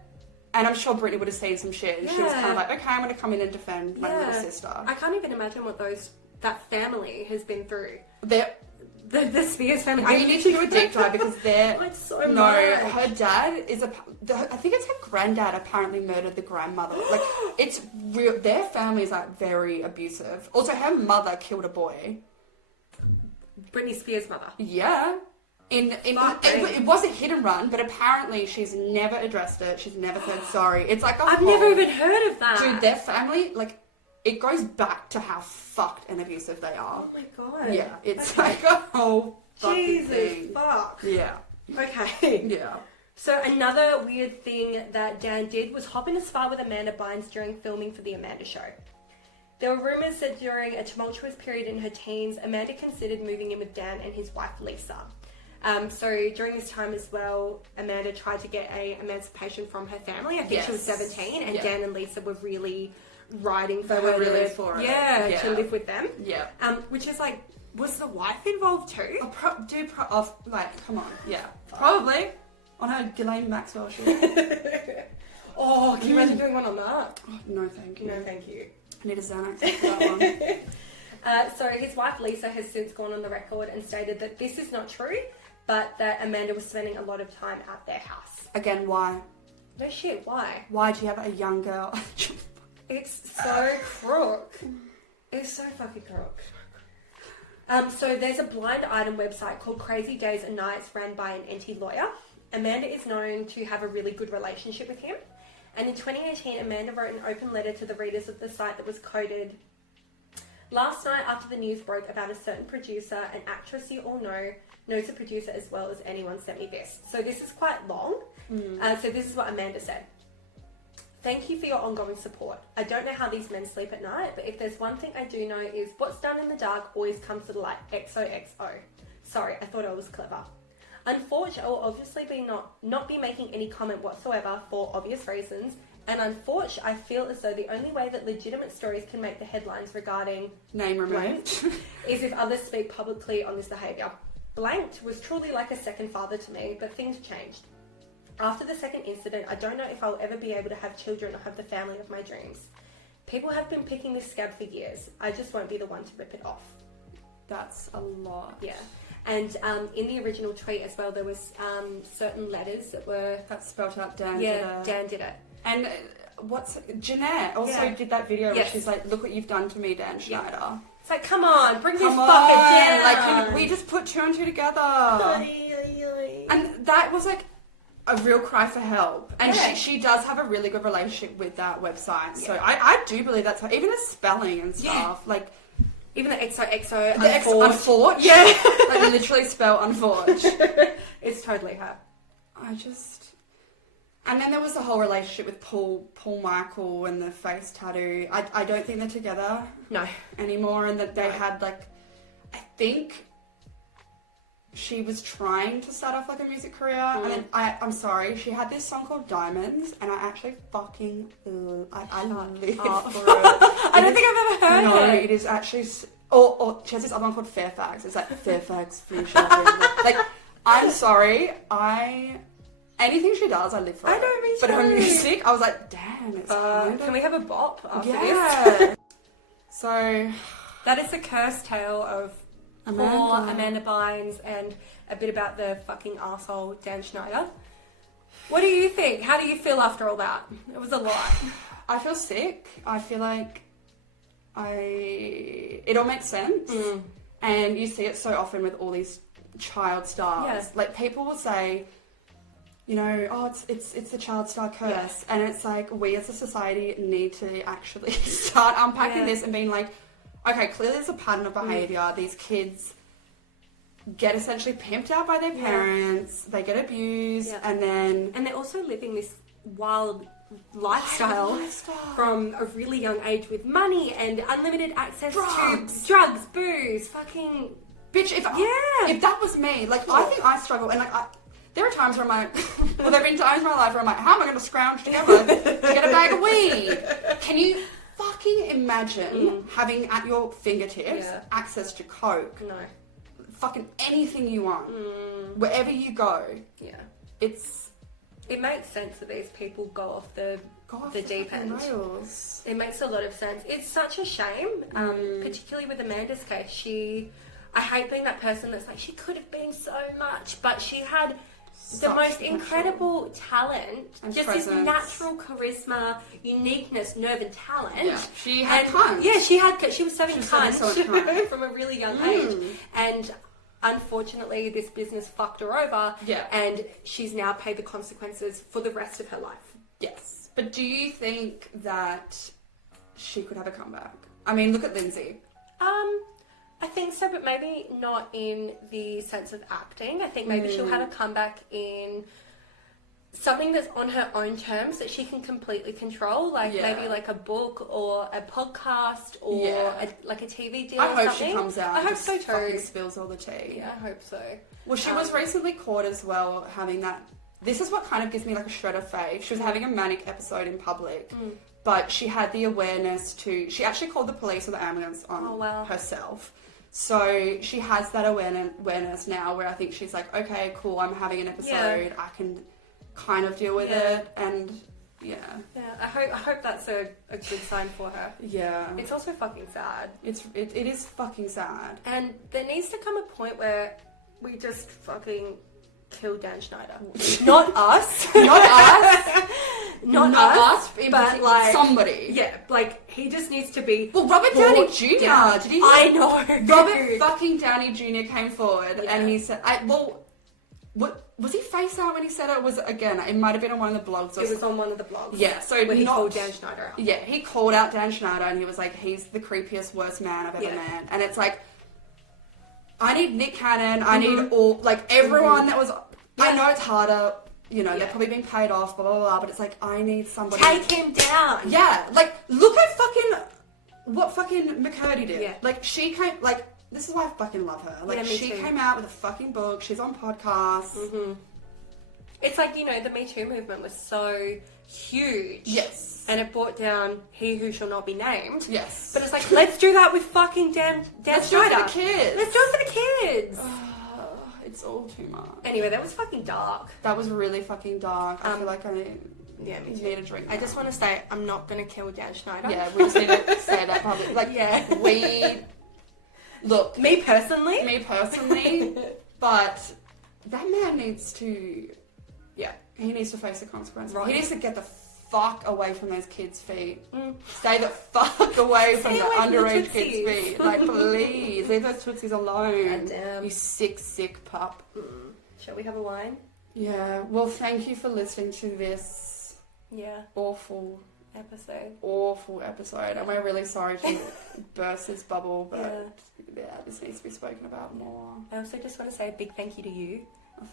and I'm sure Britney would have seen some shit, and she was kind of like, okay, I'm going to come in and defend my little sister. I can't even imagine what that family has been through. The Spears family. We need to do a deep dive because it's so much. Her dad is I think it's her granddad apparently murdered the grandmother. Like, it's real. Their family is like very abusive. Also, her mother killed a boy. Britney Spears' mother. Yeah. It wasn't hit and run, but apparently she's never addressed it. She's never said sorry. It's like I've never even heard of that. Dude, their family, like, it goes back to how fucked and abusive they are. Oh my god. Yeah, it's like a whole fucking thing. Fuck. Yeah. Okay. Yeah. So another weird thing that Dan did was hop in a spa with Amanda Bynes during filming for The Amanda Show. There were rumours that during a tumultuous period in her teens, Amanda considered moving in with Dan and his wife Lisa. So during this time as well, Amanda tried to get an emancipation from her family. I think she was 17, and Dan and Lisa were really riding for her. Really for it. Yeah, to live with them. Yeah. Which is like, was the wife involved too? Come on. Yeah. Probably. On her Ghislaine Maxwell shit. Oh, can you imagine doing one on that? Oh, no, thank you. No, thank you. I need a Xanax for that one. So his wife Lisa has since gone on the record and stated that this is not true, but that Amanda was spending a lot of time at their house. Again, why? No shit, why? Why do you have a young girl? It's so crook. It's so fucking crook. So there's a blind item website called Crazy Days and Nights ran by an NT lawyer. Amanda is known to have a really good relationship with him. And in 2018, Amanda wrote an open letter to the readers of the site that was coded, "Last night, after the news broke about a certain producer, an actress you all know, knows the producer as well as anyone, sent me this." So this is quite long. So this is what Amanda said. "Thank you for your ongoing support. I don't know how these men sleep at night, but if there's one thing I do know is what's done in the dark always comes to the light. XOXO. Sorry, I thought I was clever. Unfortunately, I will obviously not be making any comment whatsoever for obvious reasons, and unfortunately, I feel as though the only way that legitimate stories can make the headlines regarding name removed is if others speak publicly on this behaviour. Blanked was truly like a second father to me, but things changed. After the second incident, I don't know if I'll ever be able to have children or have the family of my dreams. People have been picking this scab for years. I just won't be the one to rip it off." That's a lot. Yeah. And in the original tweet as well, there was certain letters that were... That spelled out Dan did it. Yeah, Dan did it. And Jeanette also did that video where she's like, "Look what you've done to me, Dan Schneider." Yeah. It's like, come on, bring this fucker down. Like, can we just put two and two together? And that was like a real cry for help. And she does have a really good relationship with that website. So I do believe that's her. Even the spelling and stuff. Like, even the XOXO, the unforged. Yeah. Like, literally spell unforged. It's totally her. And then there was the whole relationship with Paul Michael and the face tattoo. I don't think they're together. No. Anymore. And that they had, like, I think she was trying to start off like a music career. And then I'm sorry, she had this song called Diamonds, and I actually fucking I live for it. I don't think I've ever heard it. No, it is actually. Or she has this other one called Fairfax. It's like Fairfax, Fuchsia. Like, I'm sorry. Anything she does, I live for. I know, me too. But her music, I was like, damn, it's Can we have a bop after this? yeah. So that is the cursed tale of poor Amanda Bynes and a bit about the fucking arsehole Dan Schneider. What do you think? How do you feel after all that? It was a lot. I feel sick. I feel like it all makes sense. And you see it so often with all these child stars. Yeah. Like, people will say, you know, oh, it's the child star curse. And it's like, we as a society need to actually start unpacking this and being like, okay, clearly there's a pattern of behaviour. These kids get essentially pimped out by their parents, they get abused, and they're also living this wild lifestyle from a really young age with money and unlimited access to drugs, booze, fucking... Bitch, if that was me, like, I think I struggle, and like, there are times where I'm like, well, there have been times in my life where I'm like, how am I going to scrounge together to get a bag of weed? Can you fucking imagine having at your fingertips access to coke? No. Fucking anything you want. Wherever you go. Yeah. It makes sense that these people go off the deep end. Rails. It makes a lot of sense. It's such a shame, particularly with Amanda's case. I hate being that person that's like, she could have been so much, but she had the most incredible talent, and just presence. This natural charisma, uniqueness, nerve and talent. Yeah, she had cunt. Yeah, she was serving cunt from a really young age. And unfortunately, this business fucked her over. Yeah. And she's now paid the consequences for the rest of her life. Yes. But do you think that she could have a comeback? I mean, look at Lindsay. I think so, but maybe not in the sense of acting. I think maybe she'll have a comeback in something that's on her own terms that she can completely control, like maybe like a book or a podcast or like a TV deal. I hope she comes out. I hope so too. Fucking spills all the tea. Yeah, I hope so. Well, she was recently caught as well having that. This is what kind of gives me like a shred of faith. She was having a manic episode in public. But she had the awareness to... She actually called the police or the ambulance on herself. So she has that awareness now where I think she's like, okay, cool, I'm having an episode. I can kind of deal with it. And, yeah. I hope that's a good sign for her. Yeah. It's also fucking sad. It is fucking sad. And there needs to come a point where we just fucking... kill Dan Schneider. Not us. Not us, but like somebody. Yeah, like he just needs to be. Well, Robert Downey Jr. Down. Did he? I know. Robert fucking Downey Jr. came forward and he said, what was he face out when he said it? Was again? It might have been on one of the blogs. It was on one of the blogs. Yeah. So when he called Dan Schneider out. Yeah, he called out Dan Schneider and he was like, he's the creepiest, worst man I've ever met. And it's like, I need Nick Cannon. I need all like everyone that was. I know it's harder, you know, they're probably being paid off, blah, blah, blah, but it's like, I need somebody... Take him down! Yeah, like, look at what fucking McCurdy did. Yeah. Like, she came, like, this is why I fucking love her. Like, she came out with a fucking book, she's on podcasts. It's like, you know, the Me Too movement was so huge. Yes. And it brought down He Who Shall Not Be Named. Yes. But it's like, let's do that with fucking Dan Schneider. Let's do it for the kids. Let's do it for the kids. It's all too much. Anyway, that was fucking dark. That was really fucking dark. I feel like I need a drink now. I just want to say, I'm not going to kill Dan Schneider. Yeah, we just need to say that publicly. Like, Look. Me personally, but that man needs to... Yeah, he needs to face the consequences. Right. He needs to get the fuck away from those kids' feet. Stay the fuck away from the underage kids' feet. Like, please, leave those tootsies alone. You sick pup. Shall we have a wine? Yeah. Well, thank you for listening to this awful episode. And we're really sorry to burst this bubble, but this needs to be spoken about more. I also just want to say a big thank you to you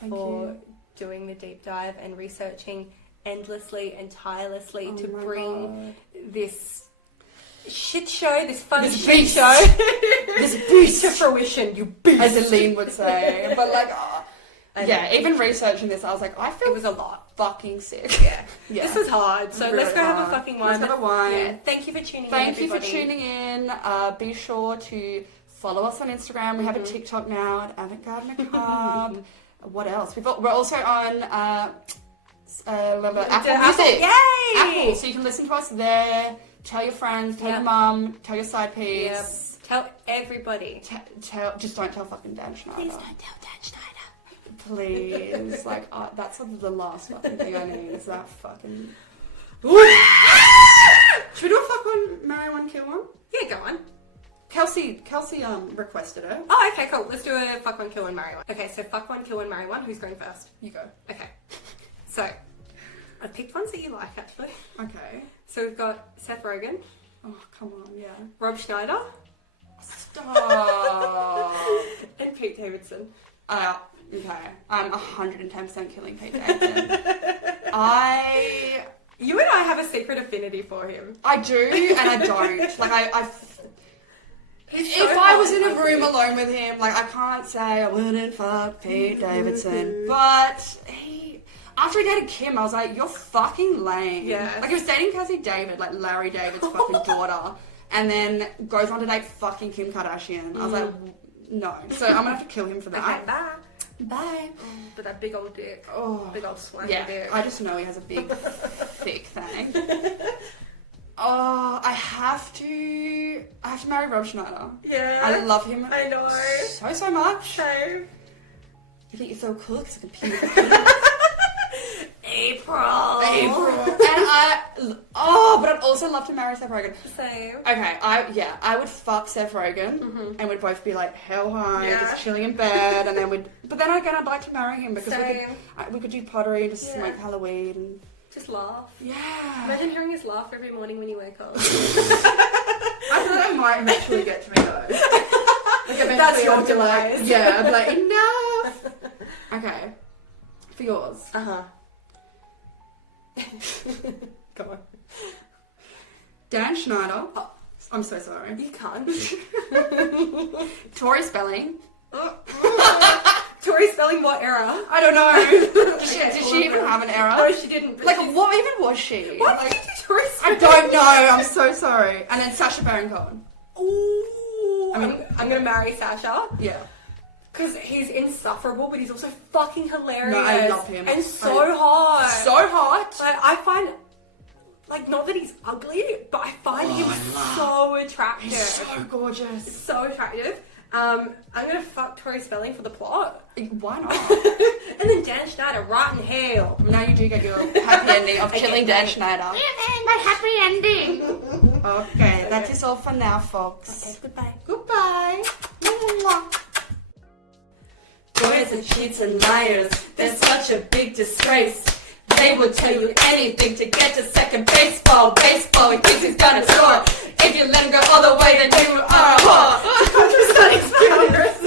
for doing the deep dive and researching endlessly and tirelessly to bring this shit show, this fun shit show, this beast to fruition, you beast, as Aline would say. But like, even researching this, I was like, I feel it was a lot. Fucking sick. Yeah. This was hard. So really let's go have a fucking wine. Let's have a wine. Yeah. Thank you for tuning in. Thank you for tuning in. Be sure to follow us on Instagram. We have a TikTok now at Avant Garde Macabre. What else? We're also on Apple Music. Music. Yay! Apple, so you can listen to us there. Tell your friends, tell your mum, tell your side piece. Yep. Tell everybody. Just don't tell fucking Dan Schneider. Please don't tell Dan Schneider. Please, like that's the last fucking thing I need is that fucking. Should we do a fuck one, marry one, kill one? Yeah, go on. Kelsey requested it. Oh, okay, cool. Let's do a fuck one, kill one, marry one. Okay, so fuck one, kill one, marry one. Who's going first? You go. Okay. So, I picked ones that you like, actually. Okay. So we've got Seth Rogen. Oh, come on, yeah. Rob Schneider. Stop. And Pete Davidson. Okay. I'm 110% killing Pete Davidson. You and I have a secret affinity for him. I do, and I don't. Like, if I was in a room alone with him, like, I can't say I wouldn't fuck Pete Davidson, but after he dated Kim, I was like, you're fucking lame. Yeah. Like, he was dating Cassie David, like Larry David's fucking daughter, and then goes on to date fucking Kim Kardashian. I was like, no. So I'm gonna have to kill him for that. Okay, bye. Bye. But that big old dick. Oh. Big old swanky dick. I just know he has a big, thick thing. Oh, I have to marry Rob Schneider. Yeah. I love him. I know. So much. Same. You think you're so cool because I can pee. April. And but I'd also love to marry Seth Rogen. Same. Okay, I would fuck Seth Rogen, and we'd both be like hell high, just chilling in bed, and then but then again, I'd like to marry him because we could do pottery and just smoke Halloween and just laugh. Yeah. Imagine hearing his laugh every morning when you wake up. I feel like I might eventually get to me though. Like That's your I'd be like, demise. yeah, I'd be like, enough. Okay, for yours. Come on. Dan Schneider. Oh, I'm so sorry. You can't. Tori Spelling. Tori Spelling, what era? I don't know. Did she even have an era? No, she didn't. Like, what even was she? What like, did you do Tori Spelling? I don't know. I'm so sorry. And then Sacha Baron Cohen. Ooh. I'm gonna marry Sacha. Yeah. Because he's insufferable, but he's also fucking hilarious. No, I love him. And so hot. So hot. Like, I find, like, not that he's ugly, but I find him so attractive. He's so gorgeous. So attractive. I'm gonna fuck Tori Spelling for the plot. Why not? And then Dan Schneider, right in hell. Now you do get your happy ending of killing Dan Schneider. My happy ending. Okay, that is all for now, folks. Okay, goodbye. Goodbye. Boys and cheats and liars, they're such a big disgrace. They will tell you anything to get to second baseball. Baseball, he thinks he's gonna score. If you let him go all the way, then you are a whore. Country Studies Congress.